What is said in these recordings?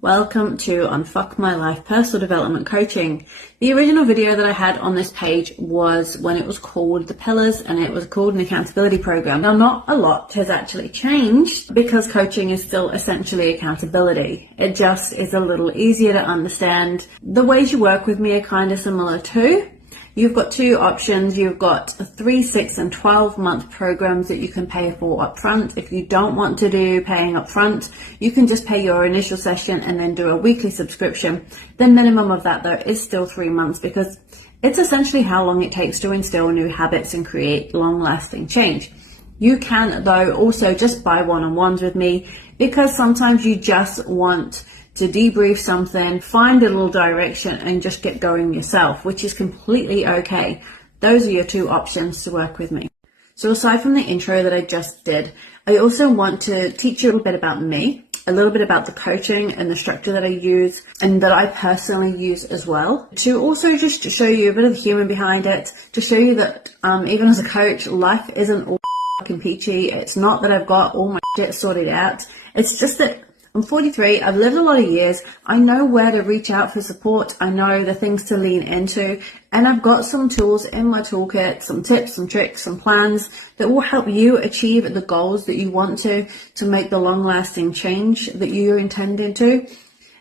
Welcome to Unfuck My Life Personal Development Coaching. The original video that I had on this page was when it was called The Pillars and it was called an accountability program. Now, not a lot has actually changed because coaching is still essentially accountability. It just is a little easier to understand. The ways you work with me are kind of similar too. You've got two options. You've got 3, 6, and 12-month programs that you can pay for upfront. If you don't want to do paying upfront, you can just pay your initial session and then do a weekly subscription. The minimum of that, though, is still 3 months because it's essentially how long it takes to instill new habits and create long-lasting change. You can, though, also just buy one-on-ones with me because sometimes you just want to debrief something, find a little direction and just get going yourself, which is completely okay. Those are your two options to work with me. So aside from the intro that I just did, I also want to teach you a little bit about me, a little bit about the coaching and the structure that I use and that I personally use as well, to also just show you a bit of the human behind it, to show you that even as a coach, life isn't all fucking peachy. It's not that I've got all my shit sorted out. It's just that I'm 43, I've lived a lot of years, I know where to reach out for support, I know the things to lean into, and I've got some tools in my toolkit, some tips, some tricks, some plans that will help you achieve the goals that you want to make the long-lasting change that you're intending to,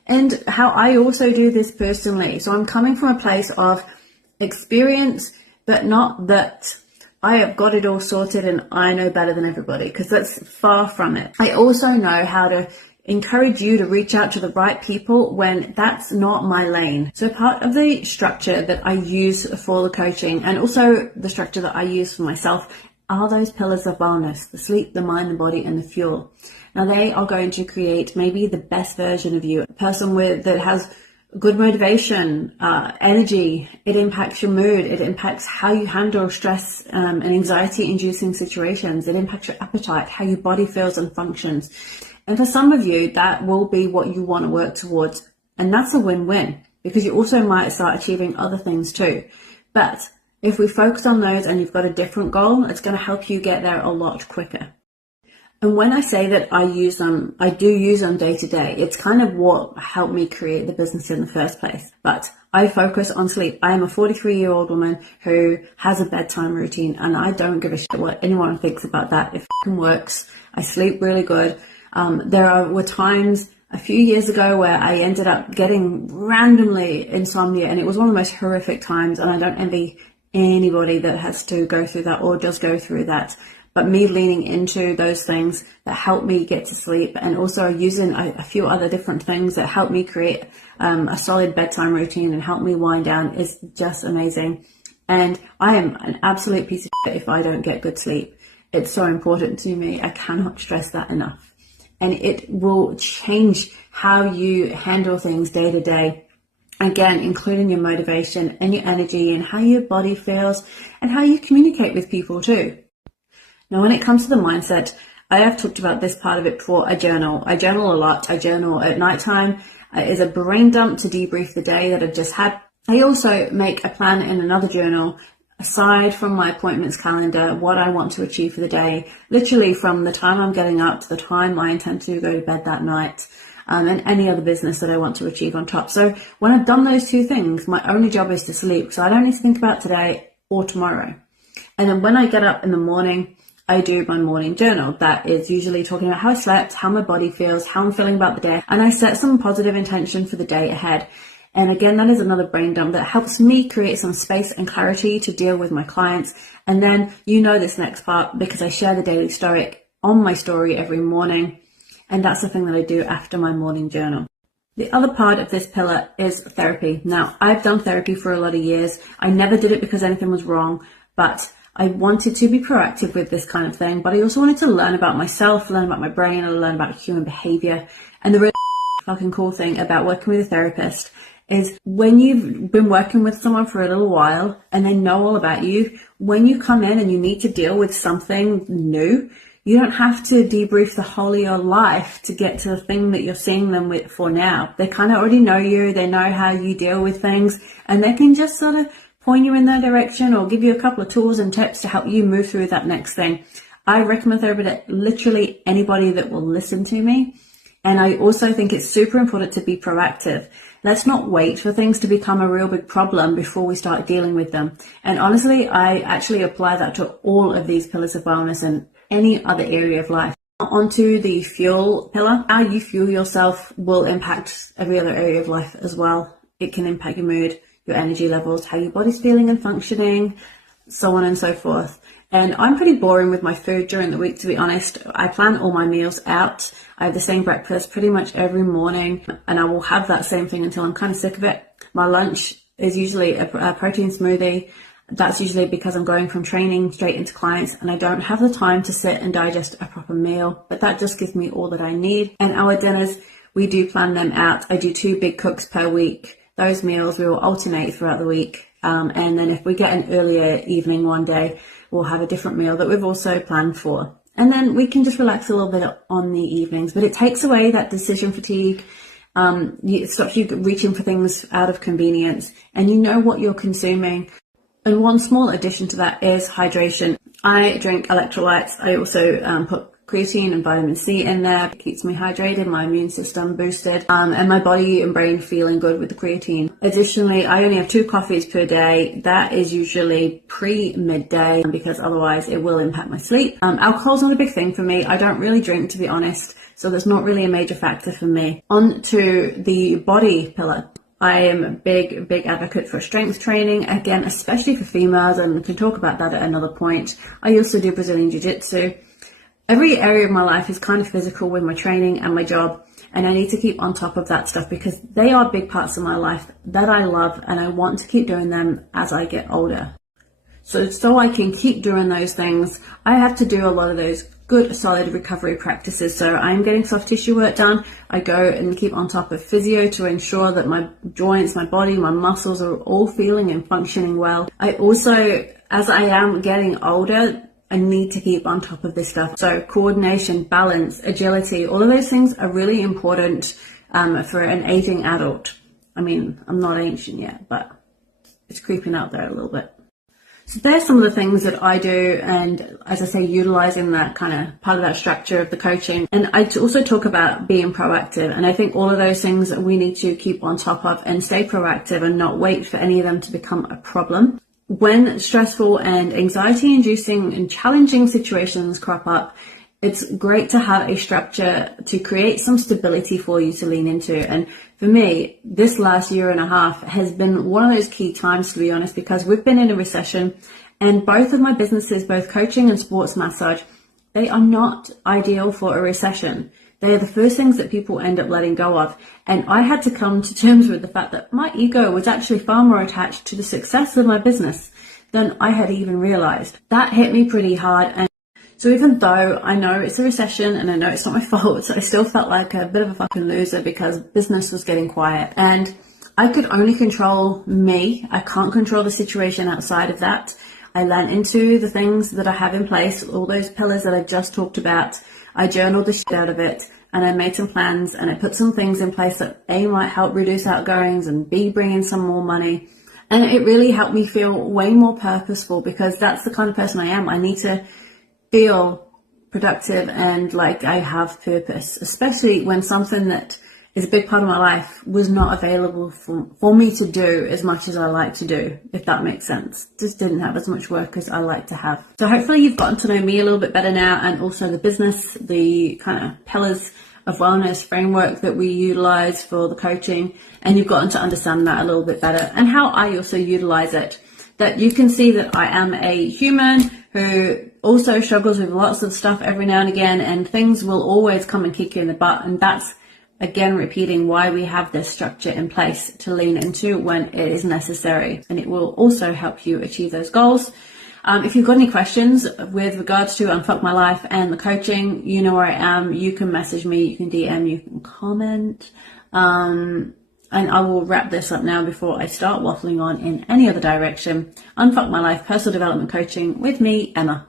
and how I also do this personally. So I'm coming from a place of experience, but not that I have got it all sorted and I know better than everybody, because that's far from it. I also know how to encourage you to reach out to the right people when that's not my lane. So part of the structure that I use for the coaching and also the structure that I use for myself are those pillars of wellness: the sleep, the mind, the body, and the fuel. Now they are going to create maybe the best version of you, a person that has good motivation, energy. It impacts your mood. It impacts how you handle stress and anxiety inducing situations. It impacts your appetite, how your body feels and functions. And for some of you, that will be what you want to work towards. And that's a win-win because you also might start achieving other things too. But if we focus on those and you've got a different goal, it's going to help you get there a lot quicker. And when I say that I use them, I do use them day to day. It's kind of what helped me create the business in the first place. But I focus on sleep. I am a 43-year-old woman who has a bedtime routine and I don't give a shit what anyone thinks about that. It fucking works. I sleep really good. There were times a few years ago where I ended up getting randomly insomnia, and it was one of the most horrific times, and I don't envy anybody that has to go through that or does go through that. But me leaning into those things that help me get to sleep, and also using a few other different things that help me create a solid bedtime routine and help me wind down is just amazing. And I am an absolute piece of shit if I don't get good sleep. It's so important to me. I cannot stress that enough. And it will change how you handle things day to day. Again, including your motivation and your energy and how your body feels and how you communicate with people too. Now, when it comes to the mindset, I have talked about this part of it before. I journal a lot. I journal at nighttime. It is a brain dump to debrief the day that I've just had. I also make a plan in another journal aside from my appointments calendar, what I want to achieve for the day, literally from the time I'm getting up to the time I intend to go to bed that night, and any other business that I want to achieve on top. So when I've done those two things, my only job is to sleep. So I don't need to think about today or tomorrow. And then when I get up in the morning, I do my morning journal. That is usually talking about how I slept, how my body feels, how I'm feeling about the day, and I set some positive intention for the day ahead. And again, that is another brain dump that helps me create some space and clarity to deal with my clients. And then you know this next part because I share the daily stoic on my story every morning. And that's the thing that I do after my morning journal. The other part of this pillar is therapy. Now, I've done therapy for a lot of years. I never did it because anything was wrong, but I wanted to be proactive with this kind of thing. But I also wanted to learn about myself, learn about my brain, and learn about human behavior. And the really fucking cool thing about working with a therapist is when you've been working with someone for a little while and they know all about you, when you come in and you need to deal with something new, you don't have to debrief the whole of your life to get to the thing that you're seeing them with for now. They kind of already know you, they know how you deal with things, and they can just sort of point you in that direction or give you a couple of tools and tips to help you move through that next thing. I recommend therapy to literally anybody that will listen to me. And I also think it's super important to be proactive. Let's not wait for things to become a real big problem before we start dealing with them. And honestly, I actually apply that to all of these pillars of wellness and any other area of life. Onto the fuel pillar. How you fuel yourself will impact every other area of life as well. It can impact your mood, your energy levels, how your body's feeling and functioning, so on and so forth. And I'm pretty boring with my food during the week, to be honest. I plan all my meals out. I have the same breakfast pretty much every morning, and I will have that same thing until I'm kind of sick of it. My lunch is usually a protein smoothie. That's usually because I'm going from training straight into clients and I don't have the time to sit and digest a proper meal, but that just gives me all that I need. And our dinners, we do plan them out. I do 2 big cooks per week. Those meals we will alternate throughout the week. And then if we get an earlier evening one day, we'll have a different meal that we've also planned for. And then we can just relax a little bit on the evenings, but it takes away that decision fatigue. It stops you reaching for things out of convenience, and you know what you're consuming. And one small addition to that is hydration. I drink electrolytes. I also put creatine and vitamin C in there. It keeps me hydrated, my immune system boosted, and my body and brain feeling good with the creatine. Additionally, I only have 2 coffees per day. That is usually pre-midday because otherwise it will impact my sleep. Alcohol's not a big thing for me. I don't really drink, to be honest, so that's not really a major factor for me. On to the body pillar. I am a big advocate for strength training, again, especially for females, and we can talk about that at another point. I also do Brazilian Jiu-Jitsu. Every area of my life is kind of physical with my training and my job, and I need to keep on top of that stuff because they are big parts of my life that I love and I want to keep doing them as I get older. So I can keep doing those things, I have to do a lot of those good solid recovery practices. So I'm getting soft tissue work done. I go and keep on top of physio to ensure that my joints, my body, my muscles are all feeling and functioning well. I also, as I am getting older, I need to keep on top of this stuff. So coordination, balance, agility, all of those things are really important for an aging adult. I mean, I'm not ancient yet, but it's creeping out there a little bit. So there's some of the things that I do, and as I say, utilizing that kind of part of that structure of the coaching. And I also talk about being proactive, and I think all of those things we need to keep on top of and stay proactive and not wait for any of them to become a problem. When stressful and anxiety inducing and challenging situations crop up, it's great to have a structure to create some stability for you to lean into. And for me, this last year and a half has been one of those key times, to be honest, because we've been in a recession and both of my businesses, both coaching and sports massage, they are not ideal for a recession. They are the first things that people end up letting go of. And I had to come to terms with the fact that my ego was actually far more attached to the success of my business than I had even realized. That hit me pretty hard. And so even though I know it's a recession and I know it's not my fault, I still felt like a bit of a fucking loser because business was getting quiet. And I could only control me. I can't control the situation outside of that. I learned into the things that I have in place, all those pillars that I just talked about. I journaled the shit out of it and I made some plans and I put some things in place that A, might help reduce outgoings and B, bring in some more money. And it really helped me feel way more purposeful because that's the kind of person I am. I need to feel productive and like I have purpose, especially when something that is a big part of my life was not available for me to do as much as I like to do, if that makes sense. Just didn't have as much work as I like to have. So hopefully you've gotten to know me a little bit better now, and also the business, the kind of pillars of wellness framework that we utilize for the coaching, and you've gotten to understand that a little bit better and how I also utilize it. That you can see that I am a human who also struggles with lots of stuff every now and again, and things will always come and kick you in the butt, and that's again repeating why we have this structure in place to lean into when it is necessary, and it will also help you achieve those goals. If you've got any questions with regards to UnFvckMyLife and the coaching, you know where I am. You can message me, you can DM, you can comment, and I will wrap this up now before I start waffling on in any other direction. UnFvckMyLife, personal development coaching with me, Emma.